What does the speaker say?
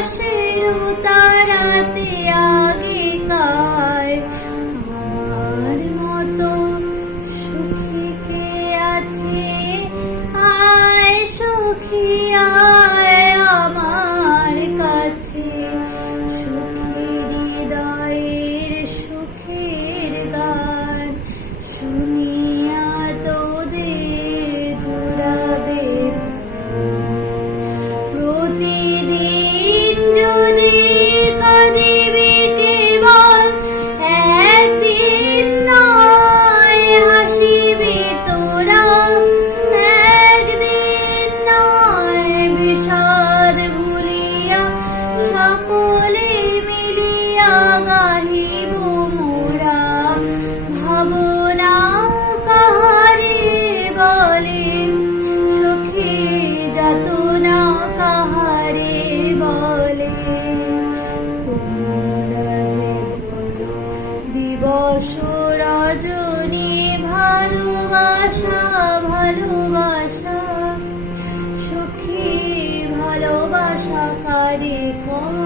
আকাশের তারাতে আগেকার আমার মতো সুখী কে আছে? আয় সখী আয় আমার কাছে, সুখের হৃদয়ের সুখের গান শুনিয়া তোদের জুড়াবে। প্রতিদিন যদি কাঁদিবি কেবল, একদিন নয় হাসিবি তোরা, একদিন নয় বিষাদ ভুলিয়া সকলে মিলিয়া গাহিব মোরা। ভাবনা কাহারে বলে সখী, যাতনা কাহারে বলে? তোমরা যে বলো দিবস রজনী ভালোবাসা ভালোবাসা, সখী ভালোবাসা কারে কর?